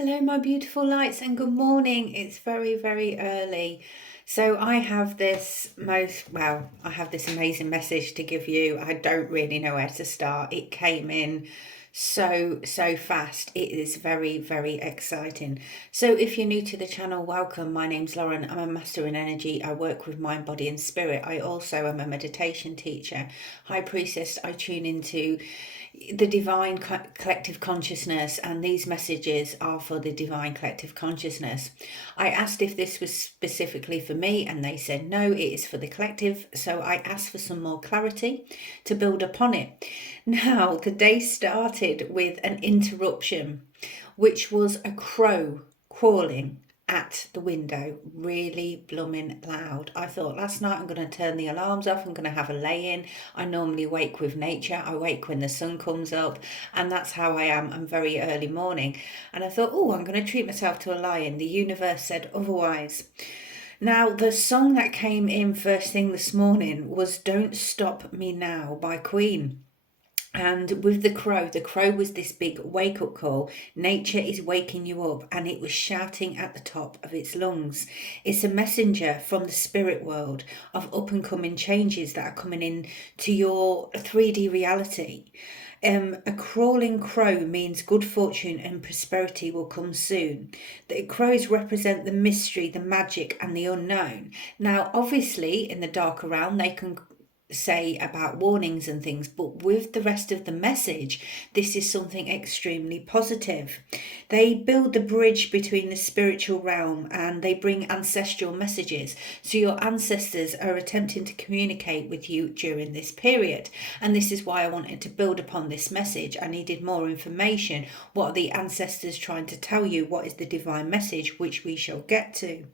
Hello, my beautiful lights, and good morning. It's very, very early. So I have I have this amazing message to give you. I don't really know where to start. It came in so fast. It is very, very exciting. So if you're new to the channel, welcome. My name's Lauren. I'm a master in energy. I work with mind, body and spirit. I also am a meditation teacher, high priestess. I tune into the divine collective consciousness, and these messages are for the divine collective consciousness. I asked if this was specifically for me, and they said no, it is for the collective. So I asked for some more clarity to build upon it. Now, the day started with an interruption, which was a crow crawling at the window, really blooming loud. I thought last night I'm going to turn the alarms off. I'm going to have a lay-in. I normally wake with nature. I wake when the sun comes up, and that's how I am. I'm very early morning. And I thought, oh, I'm going to treat myself to a lie-in. The universe said otherwise. Now, the song that came in first thing this morning was Don't Stop Me Now by Queen. And with the crow was this big wake up call. Nature is waking you up, and it was shouting at the top of its lungs. It's a messenger from the spirit world of up and coming changes that are coming in to your 3D reality. A crawling crow means good fortune and prosperity will come soon. The crows represent the mystery, the magic, and the unknown. Now, obviously, in the darker realm, they can say about warnings and things, but with the rest of the message, this is something extremely positive. They build the bridge between the spiritual realm, and they bring ancestral messages. So your ancestors are attempting to communicate with you during this period, and this is why I wanted to build upon this message. I needed more information. What are the ancestors trying to tell you? What is the divine message, which we shall get to?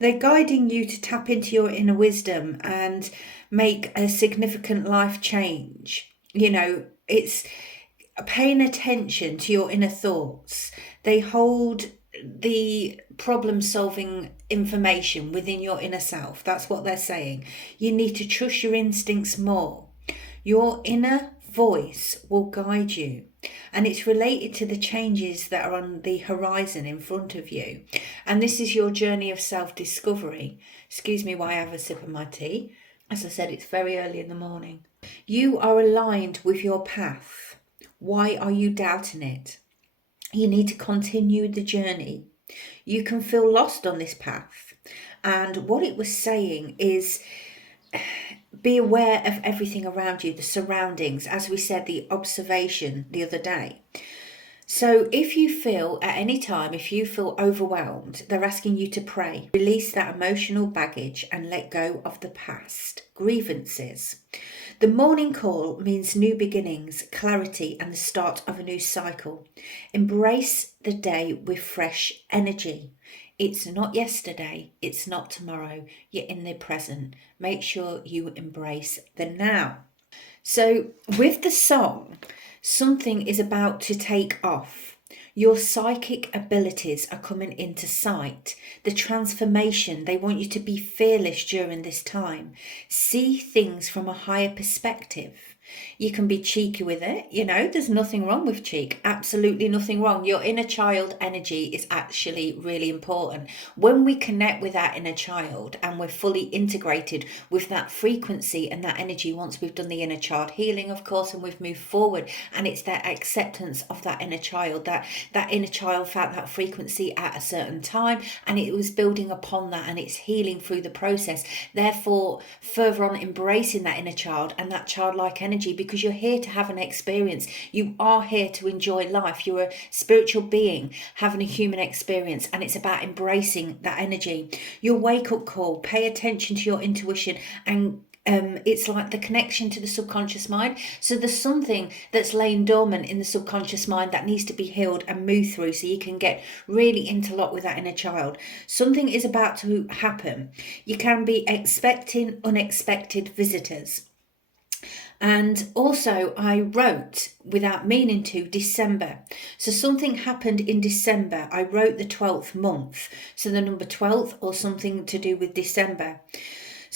They're guiding you to tap into your inner wisdom and make a significant life change. It's paying attention to your inner thoughts. They hold the problem solving information within your inner self. That's what they're saying. You need to trust your instincts more. Your inner voice will guide you, and it's related to the changes that are on the horizon in front of you. And this is your journey of self-discovery. Excuse me while I have a sip of my tea. As I said, it's very early in the morning. You are aligned with your path. Why are you doubting it? You need to continue the journey. You can feel lost on this path. And what it was saying is, be aware of everything around you, the surroundings, as we said, the observation the other day. So if you feel at any time, if you feel overwhelmed, they're asking you to pray. Release that emotional baggage and let go of the past grievances. The morning call means new beginnings, clarity, and the start of a new cycle. Embrace the day with fresh energy. It's not yesterday, it's not tomorrow, you're in the present. Make sure you embrace the now. So with the song, something is about to take off. Your psychic abilities are coming into sight. The transformation, they want you to be fearless during this time. See things from a higher perspective. You can be cheeky with it, there's nothing wrong with cheek, absolutely nothing wrong. Your inner child energy is actually really important. When we connect with that inner child and we're fully integrated with that frequency and that energy, once we've done the inner child healing, of course, and we've moved forward, and it's that acceptance of that inner child, that inner child felt that frequency at a certain time, and it was building upon that, and it's healing through the process. Therefore, further on, embracing that inner child and that childlike energy, because you're here to have an experience. You are here to enjoy life. You're a spiritual being having a human experience, and it's about embracing that energy. Your wake-up call, pay attention to your intuition, and it's like the connection to the subconscious mind. So there's something that's laying dormant in the subconscious mind that needs to be healed and moved through, so you can get really interlocked with that inner child. Something is about to happen. You can be expecting unexpected visitors. And also I wrote, without meaning to, December. So something happened in December. I wrote the 12th month. So the number 12 or something to do with December.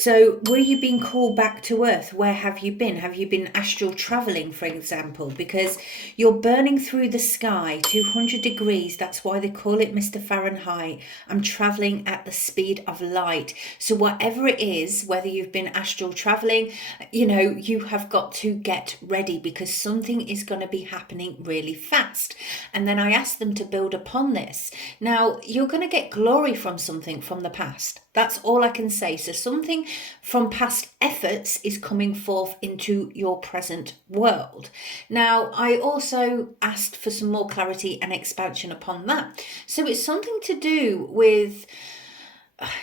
So, were you being called back to Earth? Where have you been? Have you been astral traveling, for example? Because you're burning through the sky, 200 degrees. That's why they call it Mr. Fahrenheit. I'm traveling at the speed of light. So, whatever it is, whether you've been astral traveling, you have got to get ready because something is going to be happening really fast. And then I asked them to build upon this. Now, you're going to get glory from something from the past. That's all I can say. So something from past efforts is coming forth into your present world. Now, I also asked for some more clarity and expansion upon that. So it's something to do with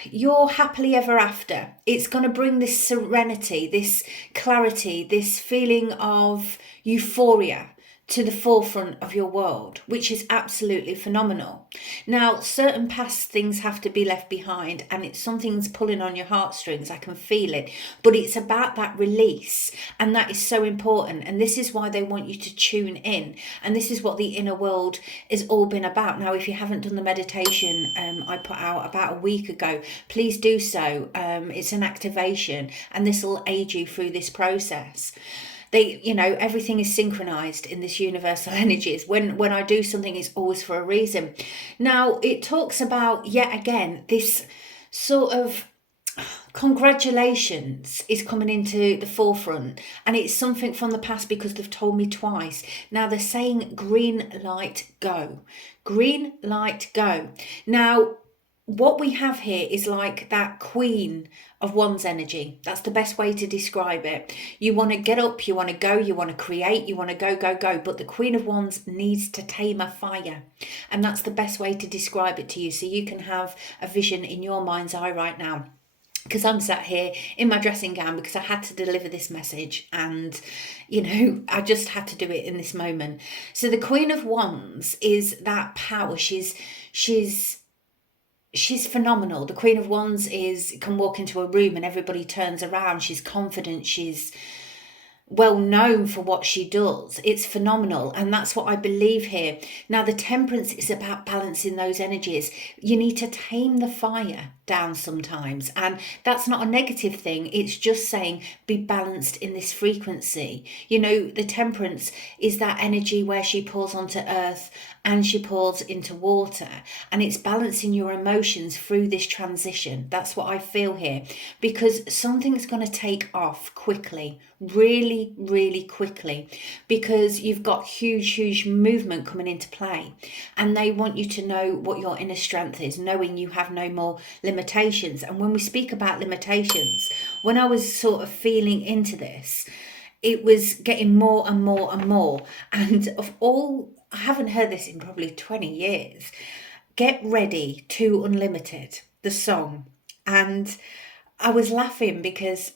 your happily ever after. It's going to bring this serenity, this clarity, this feeling of euphoria to the forefront of your world, which is absolutely phenomenal. Now, certain past things have to be left behind, and it's something's pulling on your heartstrings. I can feel it, but it's about that release, and that is so important. And this is why they want you to tune in, and this is what the inner world has all been about. Now, if you haven't done the meditation I put out about a week ago, please do so. It's an activation, and this will aid you through this process. Everything is synchronized in this universal energies. When I do something, it's always for a reason. Now, it talks about, yet again, this sort of congratulations is coming into the forefront, and it's something from the past because they've told me twice. Now they're saying green light go. Green light go. Now, what we have here is like that Queen of Wands energy. That's the best way to describe it. You want to get up, you want to go, you want to create, you want to go, go, go. But the Queen of Wands needs to tame a fire. And that's the best way to describe it to you. So you can have a vision in your mind's eye right now. Because I'm sat here in my dressing gown because I had to deliver this message, and I just had to do it in this moment. So the Queen of Wands is that power. She's phenomenal. The Queen of Wands can walk into a room and everybody turns around. She's confident. She's well known for what she does. It's phenomenal, and that's what I believe here. Now, the Temperance is about balancing those energies. You need to tame the fire down sometimes, and that's not a negative thing. It's just saying be balanced in this frequency. The Temperance is that energy where she pours onto earth and she pours into water, and it's balancing your emotions through this transition. That's what I feel here, because something's going to take off quickly, really, really quickly, because you've got huge movement coming into play, and they want you to know what your inner strength is, knowing you have no more limitations. And when we speak about limitations, when I was sort of feeling into this, it was getting more and more and more. And I haven't heard this in probably 20 years. Get Ready to Unlimited, the song. And I was laughing because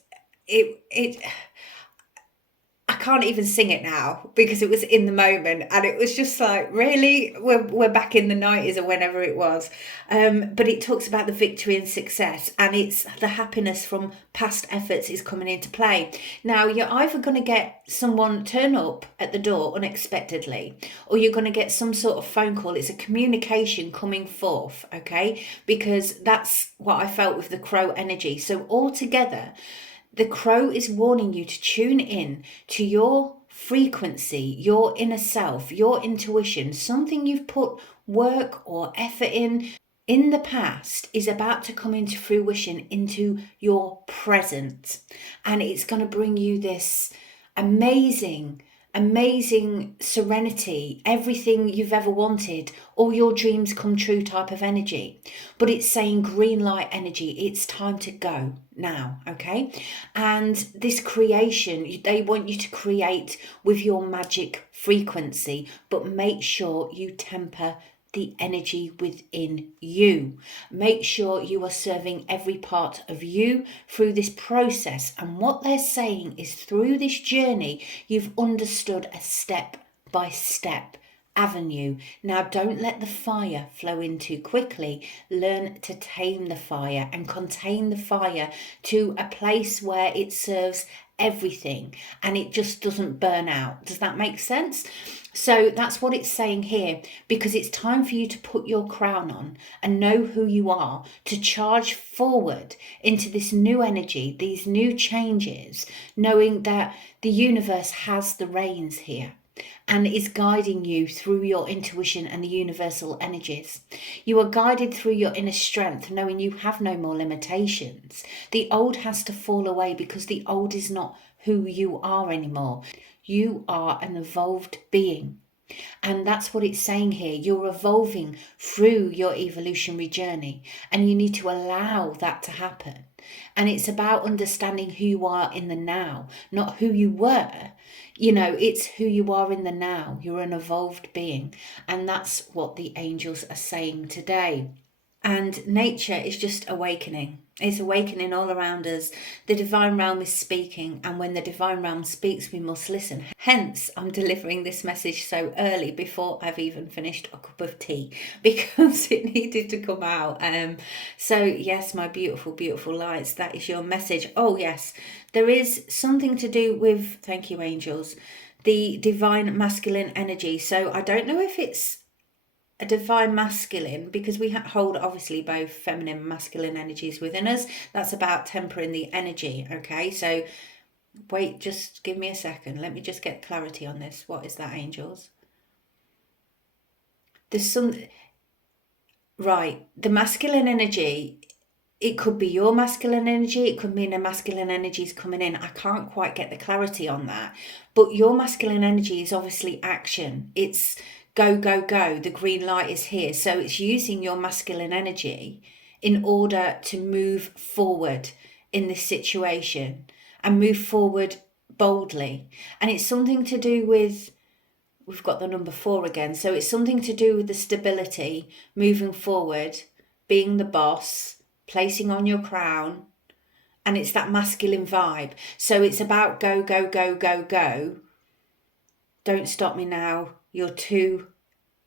I can't even sing it now because it was in the moment, and it was just like, really, we're back in the 90s or whenever it was. But it talks about the victory and success, and it's the happiness from past efforts is coming into play. Now, you're either going to get someone turn up at the door unexpectedly, or you're going to get some sort of phone call. It's a communication coming forth, okay? Because that's what I felt with the crow energy. So altogether, the crow is warning you to tune in to your frequency, your inner self, your intuition. Something you've put work or effort in the past is about to come into fruition into your present. And it's going to bring you this amazing serenity, everything you've ever wanted, all your dreams come true type of energy. But it's saying green light energy, it's time to go now, okay? And this creation, they want you to create with your magic frequency, but make sure you temper the energy within you. Make sure you are serving every part of you through this process. And what they're saying is through this journey, you've understood a step-by-step avenue. Now, don't let the fire flow in too quickly. Learn to tame the fire and contain the fire to a place where it serves everything, and it just doesn't burn out. Does that make sense? So that's what it's saying here, because it's time for you to put your crown on and know who you are, to charge forward into this new energy, these new changes, knowing that the universe has the reins here and is guiding you through your intuition and the universal energies. You are guided through your inner strength, knowing you have no more limitations. The old has to fall away, because the old is not who you are anymore. You are an evolved being. And that's what it's saying here. You're evolving through your evolutionary journey, and you need to allow that to happen. And it's about understanding who you are in the now, not who you were. It's who you are in the now. You're an evolved being. And that's what the angels are saying today. And nature is just awakening. It's awakening all around us. The divine realm is speaking, and when the divine realm speaks, we must listen. Hence, I'm delivering this message so early, before I've even finished a cup of tea, because it needed to come out. So yes, my beautiful, beautiful lights, that is your message. Oh yes, there is something to do with, thank you angels, the divine masculine energy. So I don't know if it's a divine masculine, because we hold obviously both feminine and masculine energies within us. That's about tempering the energy. Okay, so wait, just give me a second, let me just get clarity on this. What is that, angels? There's some, right, the masculine energy, it could be your masculine energy, it could mean a masculine energy is coming in. I can't quite get the clarity on that, but your masculine energy is obviously action. It's go, go, go. The green light is here. So it's using your masculine energy in order to move forward in this situation and move forward boldly. And it's something to do with, we've got the number 4 again. So it's something to do with the stability, moving forward, being the boss, placing on your crown. And it's that masculine vibe. So it's about go, go, go, go, go. Don't stop me now. You're too,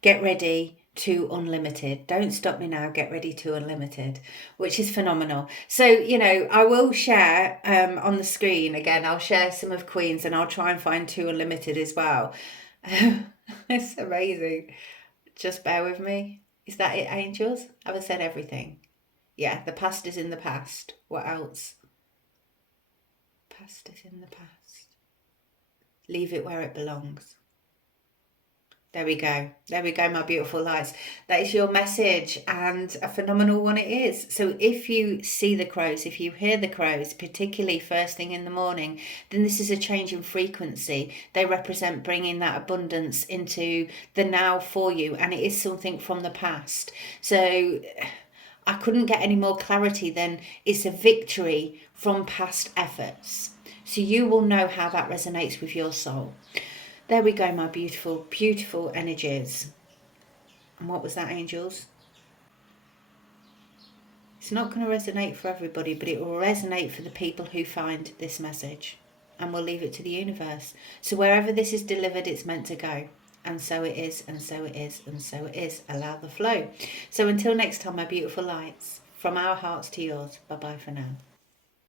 get ready to unlimited. Don't stop me now. Get ready to unlimited, which is phenomenal. So, I will share on the screen again. I'll share some of Queen's, and I'll try and find 2 unlimited as well. It's amazing. Just bear with me. Is that it, angels? Have I said everything? Yeah, the past is in the past. What else? Past is in the past. Leave it where it belongs. There we go. There we go, my beautiful lights. That is your message, and a phenomenal one it is. So if you see the crows, if you hear the crows, particularly first thing in the morning, then this is a change in frequency. They represent bringing that abundance into the now for you, and it is something from the past. So I couldn't get any more clarity than it's a victory from past efforts. So you will know how that resonates with your soul. There we go, my beautiful, beautiful energies. And what was that, angels? It's not going to resonate for everybody, but it will resonate for the people who find this message. And we'll leave it to the universe. So wherever this is delivered, it's meant to go. And so it is, and so it is, and so it is. Allow the flow. So until next time, my beautiful lights, from our hearts to yours. Bye-bye for now.